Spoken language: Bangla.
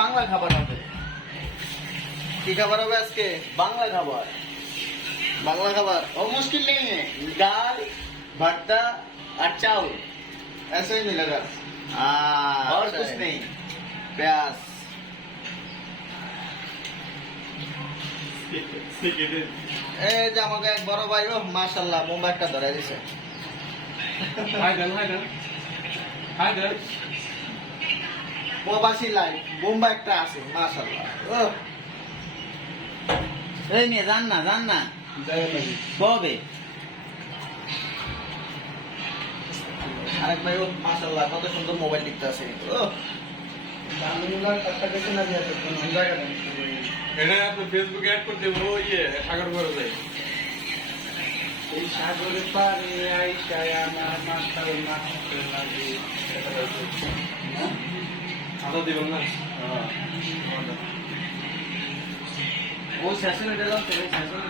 বাংলা খাবার হবে। কি খাবার হবে আজকে? বাংলা খাবার। বাংলা খাবার। और मुश्किल नहीं है, दाल भट्टा और चावल ऐसे ही मिलेगा। और अच्छा कुछ है। नहीं। प्याज। এই যে আমাকে এক বড় ভাই ও মাশাআল্লাহ মুম্বাই একটা ধরে দিছে। Hi girl. প্রবাসী লাইফ মুম্বাই একটা আছে মাশাআল্লাহ। ও এই নিয়ে জান না কবে আরেক ভাই ও মাশাআল্লাহ কত সুন্দর মোবাইল টিপতেছে। ও এটা আপনি ফেসবুকে অ্যাড করতে ও সাগর করে যায়। এই সাগরের পারে আইসায় আমার মাথায় মাথা লাগে। আদা দিবেন না? ও শাসন এটা লাগছে শাসন